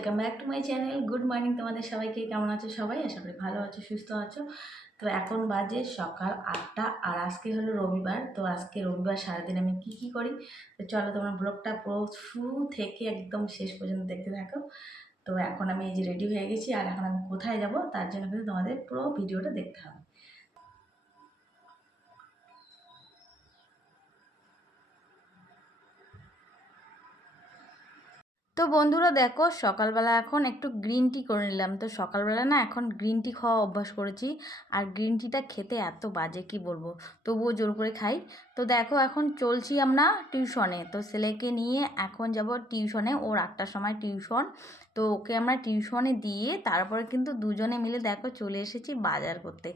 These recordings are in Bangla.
Welcome back to my channel good morning তোমাদের সবাইকে। কেমন আছো সবাই? আশা করি ভালো আছো, সুস্থ আছো। তো এখন বাজে সকাল আটটা আর আজকে হলো রবিবার। তো আজকে রবিবার সারাদিন আমি কি কি করি? তো চলো তোমার ব্লগটা পুরো শুরু থেকে একদম শেষ পর্যন্ত দেখতে থাকো। তো এখন আমি এই যে রেডি হয়ে গেছি আর এখন আমি কোথায় যাব? তার জন্য কিন্তু তোমাদের পুরো ভিডিওটা দেখতে হবে। তো বন্ধুরা দেখো, সকালবেলা এখন একটু গ্রিন টি করে নিলাম। তো সকালবেলা না এখন গ্রিন টি খাওয়া অভ্যাস করেছি। আর গ্রিন টিটা খেতে এত বাজে, কি বলব? তবুও জোর করে খাই। তো দেখো এখন চলছি আমরা টিউশনে। তো ছেলেকে নিয়ে এখন যাব টিউশনে, ওর আটটার সময় টিউশন। তো ওকে আমরা টিউশনে দিয়ে তারপরে কিন্তু দুজনে মিলে দেখো চলে এসেছি বাজার করতে।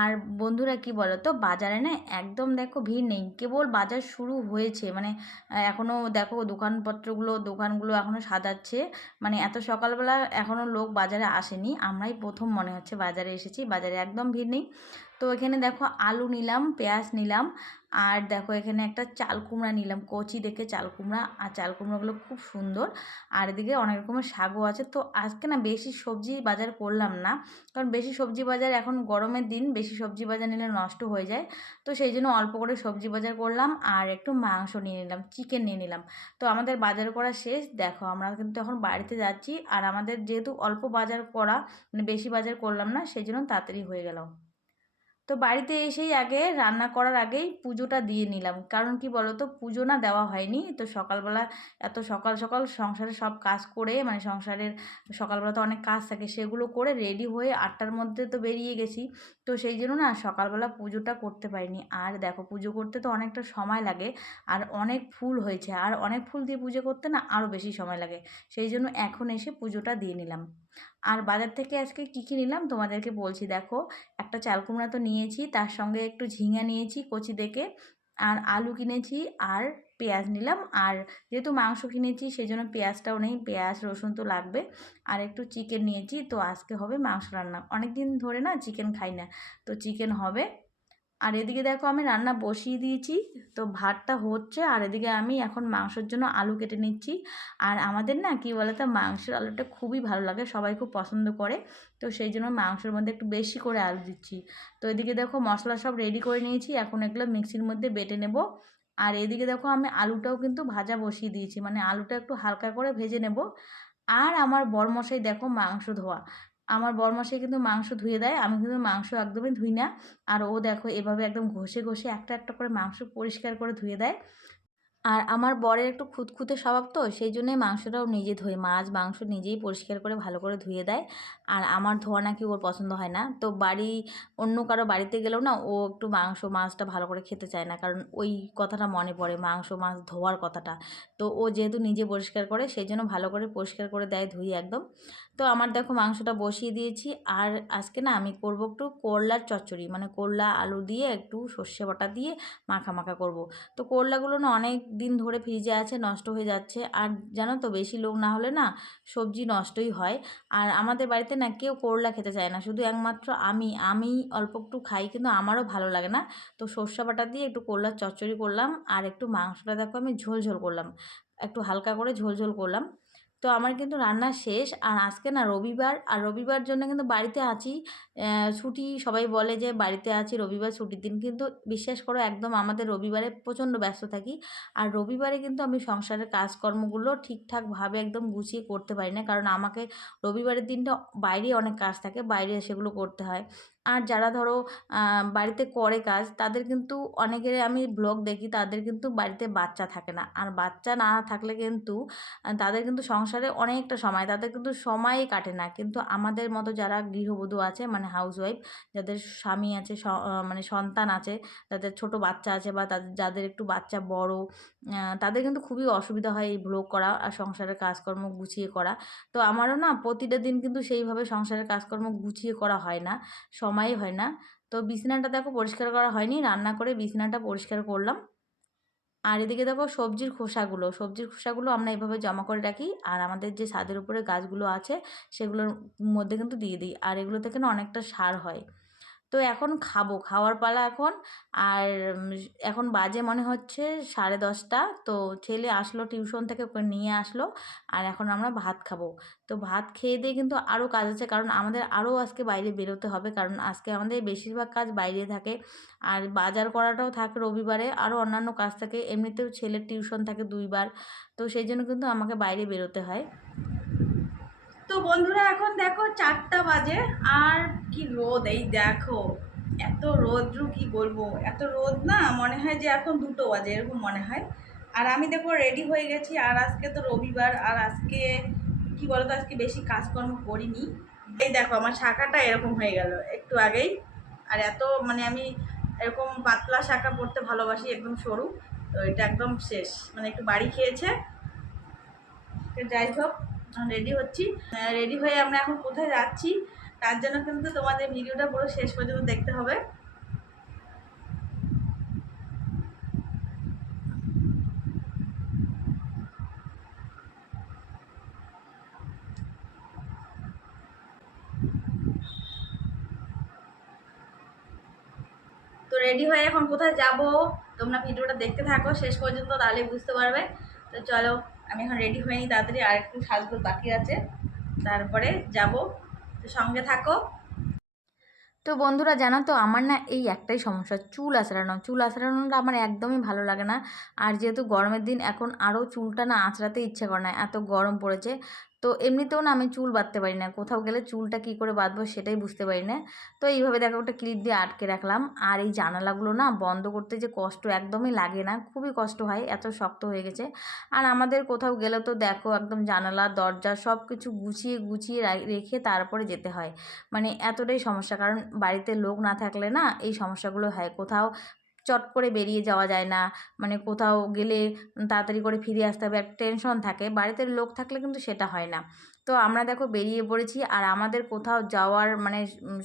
আর বন্ধুরা কি বলো তো বাজারে না একদম দেখো ভিড় নেই। কেবল বাজার শুরু হয়েছে মানে এখনও দেখো দোকানপত্রগুলো, দোকানগুলো এখনও সাজাচ্ছে। মানে এত সকালবেলা এখনও লোক বাজারে আসেনি। আমরাই প্রথম মনে হচ্ছে বাজারে এসেছি। বাজারে একদম ভিড় নেই। তো এখানে দেখো আলু নিলাম, পেঁয়াজ নিলাম, আর দেখো এখানে একটা চাল কুমড়া নিলাম, কচি দেখে চাল কুমড়া, আর চাল কুমড়াগুলো খুব সুন্দর। আর এদিকে অনেক রকমের শাকও আছে। তো আজকে না বেশি সবজি বাজার করলাম না, কারণ বেশি সবজি বাজার এখন গরমের দিন, বেশি সবজি বাজার নিলে নষ্ট হয়ে যায়। তো সেই জন্য অল্প করে সবজি বাজার করলাম, আর একটু মাংস নিয়ে নিলাম, চিকেন নিয়ে নিলাম। তো আমাদের বাজার করা শেষ। দেখো আমরা কিন্তু এখন বাড়িতে যাচ্ছি, আর আমাদের যেহেতু অল্প বাজার করা মানে বেশি বাজার করলাম না, সেই জন্য তাড়াতাড়ি হয়ে গেল তো বাড়িতে এসেই আগে রান্না করার আগেই পুজোটা দিয়ে নিলাম। কারণ কি বলো তো পুজো না দেওয়া হয়নি। তো সকালবেলা এত সকাল সকাল সংসারের সব কাজ করে মানে সংসারের সকালবেলা তো অনেক কাজ থাকে, সেগুলো করে রেডি হয়ে আটটার মধ্যে তো বেরিয়ে গেছি। তো সেই জন্য না সকালবেলা পুজোটা করতে পারিনি। আর দেখো পুজো করতে তো অনেকটা সময় লাগে, আর অনেক ফুল হয়েছে। আর অনেক ফুল দিয়ে পুজো করতে না আরও বেশি সময় লাগে। সেই জন্য এখন এসে পুজোটা দিয়ে নিলাম। আর বাজার থেকে আজকে কী কী নিলাম তোমাদেরকে বলছি। দেখো একটা চাল কুমড়া তো নিয়েছি, তার সঙ্গে একটু ঝিঙা নিয়েছি কচি দেখে, আর আলু কিনেছি, আর পেঁয়াজ নিলাম। আর যেহেতু মাংস কিনেছি সেই জন্য পেঁয়াজটাও নেই, পেঁয়াজ, রসুন তো লাগবে। আর একটু চিকেন নিয়েছি, তো আজকে হবে মাংস রান্না। অনেক দিন ধরে না চিকেন খাই না, তো চিকেন হবে। আর এদিকে দেখো আমি রান্না বসিয়ে দিয়েছি, তো ভাতটা হচ্ছে। আর এদিকে আমি এখন মাংসের জন্য আলু কেটে নিচ্ছি। আর আমাদের না, কী বলে তো মাংসের আলুটা খুবই ভালো লাগে, সবাই খুব পছন্দ করে। তো সেই জন্য মাংসের মধ্যে একটু বেশি করে আলু দিচ্ছি। তো এদিকে দেখো মশলা সব রেডি করে নিয়েছি, এখন এগুলো মিক্সির মধ্যে বেটে নেব। আর এদিকে দেখো আমি আলুটাও কিন্তু ভাজা বসিয়ে দিয়েছি মানে আলুটা একটু হালকা করে ভেজে নেব। আর আমার বরমশাই দেখো মাংস ধোয়া, আমার বরমাসে কিন্তু মাংস ধুয়ে দেয়, আমি কিন্তু মাংস একদমই ধুই না। আর ও দেখো এভাবে একদম ঘষে ঘষে একটা একটা করে মাংস পরিষ্কার করে ধুয়ে দেয়। আর আমার বরের একটু খুঁতখুঁতে স্বভাব তো, সেই জন্যই মাংসটাও নিজে ধোয় মাছ মাংস নিজেই পরিষ্কার করে ভালো করে ধুয়ে দেয়। আর আমার ধোয়া নাকি ওর পছন্দ হয় না। তো বাড়ি, অন্য কারও বাড়িতে গেলেও না, ও একটু মাংস, মাছটা ভালো করে খেতে চায় না। কারণ ওই কথাটা মনে পড়ে, মাংস, মাছ ধোয়ার কথাটা। তো ও যেহেতু নিজে পরিষ্কার করে, সেই জন্য ভালো করে পরিষ্কার করে দেয় ধুই একদম। তো আমার দেখো মাংসটা বসিয়ে দিয়েছি। আর আজকে না আমি করব একটু করলার চচ্চড়ি। মানে করলা, আলু দিয়ে একটু সর্ষে বাটা দিয়ে মাখা মাখা করব। তো করলাগুলো না অনেক দিন ধরে ফ্রিজে আছে, নষ্ট হয়ে যাচ্ছে। আর জানো তো, বেশি লোক না হলে না সবজি নষ্টই হয়। আর আমাদের বাড়িতে না কেউ করলা খেতে চায় না। শুধু একমাত্র আমি আমি অল্প একটু খাই, কিন্তু আমারও ভালো লাগে না। তো সর্ষে বাটা দিয়ে একটু করলার চচ্চড়ি করলাম, আর একটু মাংসটা দেখো আমি ঝোল ঝোল করলাম। একটু হালকা করে ঝোল ঝোল করলাম। তো আমার কিন্তু রান্না শেষ, আর আজকে না রবিবার, আর রবিবার জন্য কিন্তু বাড়িতে আছি। ছুটি সবাই বলে যে বাড়িতে আছি, রবিবার ছুটির দিন। কিন্তু বিশ্বাস করো, একদম আমাদের রবিবারে প্রচণ্ড ব্যস্ত থাকি। আর রবিবারে কিন্তু আমি সংসারের কাজকর্মগুলো ঠিকঠাকভাবে একদম গুছিয়ে করতে পারি না। কারণ আমাকে রবিবারের দিনটা বাইরে অনেক কাজ থাকে, বাইরে সেগুলো করতে হয়। আর যারা ধরো বাড়িতে করে কাজ, তাদের কিন্তু অনেকের আমি ব্লগ দেখি, তাদের কিন্তু বাড়িতে বাচ্চা থাকে না। আর বাচ্চা না থাকলে কিন্তু তাদের কিন্তু সংসারে অনেকটা সময়, তাদের কিন্তু সময় কাটে না। কিন্তু আমাদের মতো যারা গৃহবধূ আছে মানে হাউসওয়াইফ যাদের স্বামী আছে মানে সন্তান আছে যাদের ছোট বাচ্চা আছে বা তাদের যাদের একটু বাচ্চা বড় তাদের কিন্তু খুবই অসুবিধা হয় এই ব্লগ করা আর সংসারের কাজকর্ম গুছিয়ে করা। তো আমারও না প্রতিটা দিন কিন্তু সেইভাবে সংসারের কাজকর্ম গুছিয়ে করা হয় না সময়ই হয় না। তো বিছানাটা দেখো পরিষ্কার করা হয়নি, রান্না করে বিছানাটা পরিষ্কার করলাম। আর এদিকে দেখো সবজির খোসাগুলো সবজির খোসাগুলো আমরা এভাবে জমা করে রাখি। আর আমাদের যে ছাদের উপরে গাছগুলো আছে, সেগুলোর মধ্যে কিন্তু দিয়ে দিই। আর এগুলো থেকে না অনেকটা সার হয়। তো এখন খাব। খাওয়ার পালা এখন। আর এখন বাজে মনে হচ্ছে সাড়ে দশটা। তো ছেলে আসলো, টিউশন থেকে ওকে নিয়ে আসলো। আর এখন আমরা ভাত খাব। তো ভাত খেয়ে দিয়ে কিন্তু আরও কাজ আছে। কারণ আমাদের আরও আজকে বাইরে বেরোতে হবে। কারণ আজকে আমাদের বেশিরভাগ কাজ বাইরে থাকে। আর বাজার করাটাও থাকে রবিবারে। আরও অন্যান্য কাজ থাকে। এমনিতেও ছেলের টিউশন থাকে দুইবার। তো সেই জন্য কিন্তু আমাকে বাইরে বেরোতে হয়। তো বন্ধুরা, এখন দেখো চারটা বাজে। আর কি রোদ, এই দেখো, এত রোদ্র, কি বলব? এত রোদ না, মনে হয় যে এখন দুটো বাজে, এরকম মনে হয়। আর আমি দেখো রেডি হয়ে গেছি, আর আজকে তো রবিবার, আর আজকে, কি বলতো, আজকে বেশি কাজকর্ম করিনি। এই দেখো, আমার শাখাটা এরকম হয়ে গেল, একটু আগেই। আর এত মানে আমি এরকম পাতলা শাখা পরতে ভালোবাসি, একদম সরু। তো এটা একদম শেষ মানে একটু বাড়ি খেয়েছে। যাই হোক রেডি হচ্ছি। রেডি হয়ে আমরা এখন কোথায় যাচ্ছি, তার জন্য কিন্তু তোমাদের ভিডিওটা পুরো শেষ পর্যন্ত দেখতে হবে। তো রেডি হয়ে এখন কোথায় যাব, তোমরা ভিডিওটা দেখতে থাকো, শেষ পর্যন্ত তাহলে বুঝতে পারবে। তো চলো। আমি এখন রেডি হয়ে নিই তাড়াতাড়ি আর একটু সাজগোজ বাকি আছে। তারপরে যাব। তো সঙ্গে থাকো। তো বন্ধুরা, জানো তো, আমার না এই একটাই সমস্যা, চুল আঁচড়ানো চুল আঁচড়ানোটা আমার একদমই ভালো লাগে না। আর যেহেতু গরমের দিন, এখন আরও চুলটা না আঁচড়াতে ইচ্ছে করে না, এত গরম পড়েছে। তো এমনিতেও না আমি চুল বাঁধতে পারি না। কোথাও গেলে চুলটা কী করে বাঁধবো সেটাই বুঝতে পারি না। তো এইভাবে দেখো একটা ক্লিপ দিয়ে আটকে রাখলাম। আর এই জানালাগুলো না বন্ধ করতে যে কষ্ট একদমই লাগে না, খুবই কষ্ট হয়, এত শক্ত হয়ে গেছে। আর আমাদের কোথাও গেলে তো দেখো একদম জানালা, দরজা সব কিছু গুছিয়ে গুছিয়ে রেখে তারপরে যেতে হয়। মানে এতটাই সমস্যা। কারণ বাড়িতে লোক না থাকলে না এই সমস্যাগুলো হয়। কোথাও চট করে বেরিয়ে যাওয়া যায় না। মানে কোথাও গেলে তাড়াতাড়ি করে ফিরে আসতে হবে, একটা টেনশন থাকে। বাড়িতে লোক থাকলে কিন্তু সেটা হয় না। তো আমরা দেখো বেরিয়ে পড়েছি আর আমাদের কোথাও যাওয়ার মানে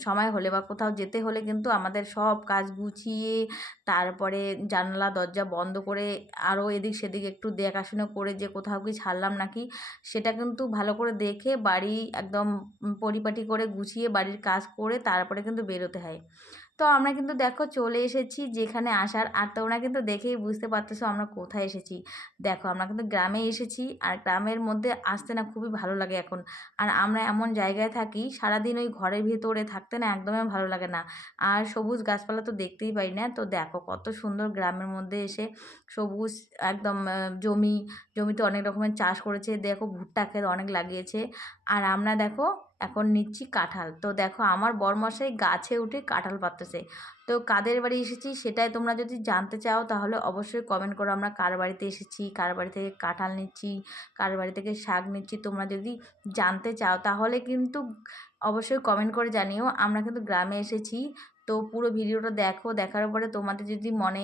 সময় হলে বা কোথাও যেতে হলে কিন্তু আমাদের সব কাজ গুছিয়ে তারপরে জানলা, দরজা বন্ধ করে আরও এদিক সেদিক একটু দেখাশুনো করে যে কোথাও কি ছাড়লাম নাকি, সেটা কিন্তু ভালো করে দেখে বাড়ি একদম পরিপাটি করে গুছিয়ে বাড়ির কাজ করে তারপরে কিন্তু বেরোতে হয়। তো আমরা কিন্তু দেখো চলে এসেছি যেখানে আসার। আর তোমরা কিন্তু দেখেই বুঝতে পারতেছো আমরা কোথায় এসেছি। দেখো আমরা কিন্তু গ্রামে এসেছি আর গ্রামের মধ্যে আসতে না খুবই ভালো লাগে এখন। আর আমরা এমন জায়গায় থাকি, সারাদিন ওই ঘরের ভিতরে থাকতে না একদমই ভালো লাগে না। আর সবুজ গাছপালা তো দেখতেই পাই না। তো দেখো কত সুন্দর গ্রামের মধ্যে এসে সবুজ একদম জমি, জমিতে অনেক রকমের চাষ করেছে। দেখো ভুট্টা ক্ষেত অনেক লাগিয়েছে। আর আমরা দেখো এখন নিচ্ছি কাঁঠাল। তো দেখো আমার বরমশাই গাছে উঠে কাঁঠাল পাততেছে। তো কাদের বাড়ি এসেছি সেটাই তোমরা যদি জানতে চাও তাহলে অবশ্যই কমেন্ট করো। আমরা কার বাড়িতে এসেছি, কার বাড়ি থেকে কাঁঠাল নিচ্ছি, কার বাড়ি থেকে শাক নিচ্ছি তোমরা যদি জানতে চাও তাহলে কিন্তু অবশ্যই কমেন্ট করে জানিও। আমরা কিন্তু গ্রামে এসেছি। তো পুরো ভিডিওটা দেখো। দেখার পরে তোমাদের যদি মনে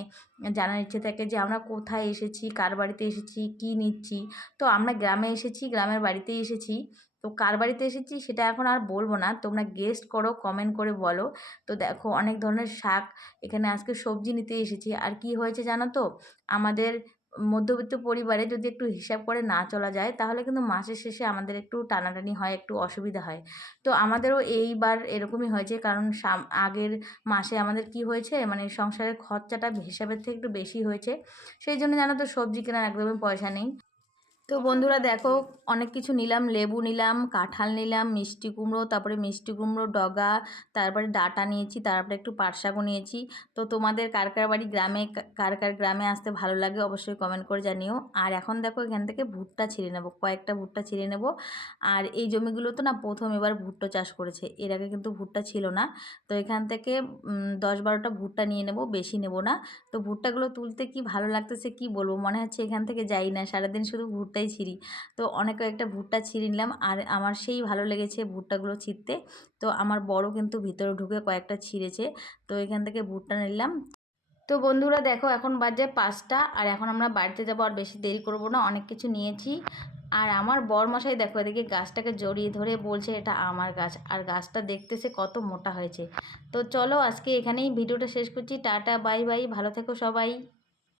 জানার ইচ্ছে থাকে যে আমরা কোথায় এসেছি, কার বাড়িতে এসেছি, কি নিচ্ছি, তো আমরা গ্রামে এসেছি, গ্রামের বাড়িতেই এসেছি। তো কার বাড়িতে এসেছি সেটা এখন আর বলব না। তোমরা গেস্ট করো কমেন্ট করে বলো। তো দেখো অনেক ধরনের শাক এখানে আজকে সবজি নিতে এসেছি। আর কি হয়েছে জানো তো? আমাদের মধ্যবিত্ত পরিবারে যদি একটু হিসাব করে না চলা যায়, তাহলে কিন্তু মাসের শেষে আমাদের একটু টানাটানি হয়, একটু অসুবিধা হয়। তো আমাদেরও এইবার এরকমই হয়েছে। কারণ আগের মাসে আমাদের কি হয়েছে? মানে সংসারের খরচাটা হিসাবের থেকে একটু বেশি হয়েছে। সেই জন্য জানো তো সবজি কেনার একদমই পয়সা নেই। তো বন্ধুরা দেখো, অনেক কিছু নিলাম, লেবু নিলাম, কাঁঠাল নিলাম, মিষ্টি কুমড়ো, তারপরে মিষ্টি কুমড়ো, ডগা, তারপরে ডাঁটা নিয়েছি, তারপরে একটু পাট শাকও নিয়েছি। তো তোমাদের কার কার বাড়ি গ্রামে, কার কার গ্রামে আসতে ভালো লাগে অবশ্যই কমেন্ট করে জানিও। আর এখন দেখো, এখান থেকে ভুট্টা ছিঁড়ে নেব, কয়েকটা ভুট্টা ছিঁড়ে নেব। আর এই জমিগুলো তো না প্রথম এবার ভুট্টো চাষ করেছে, এর আগে কিন্তু ভুট্টা ছিল না। তো এখান থেকে দশ বারোটা ভুট্টা নিয়ে নেব, বেশি নেব না। তো ভুট্টাগুলো তুলতে কি ভালো লাগতেছে কি বলব? মনে হচ্ছে এখান থেকে যাই না, সারাদিন শুধু ভুট্টাই ছিঁড়ি। তো অনেক কয়েকটা ভুট্টা ছিঁড়ে নিলাম। আর আমার সেই ভালো লেগেছে ভুট্টাগুলো ছিঁড়তে। তো আমার বড় কিন্তু ভিতরে ঢুকে কয়েকটা ছিঁড়েছে। তো এখান থেকে ভুট্টা নিলাম। তো বন্ধুরা দেখো, এখন বাজে পাঁচটা। আর এখন আমরা বাড়িতে যাব আর বেশি দেরি করব না। অনেক কিছু নিয়েছি। আর আমার বরমশাই দেখো, এদিকে গাছটাকে জড়িয়ে ধরে বলছে, এটা আমার গাছ। আর গাছটা দেখতে সে কত মোটা হয়েছে। তো চলো আজকে এখানেই ভিডিওটা শেষ করছি। Ta-ta, bye bye. ভালো থেকো সবাই।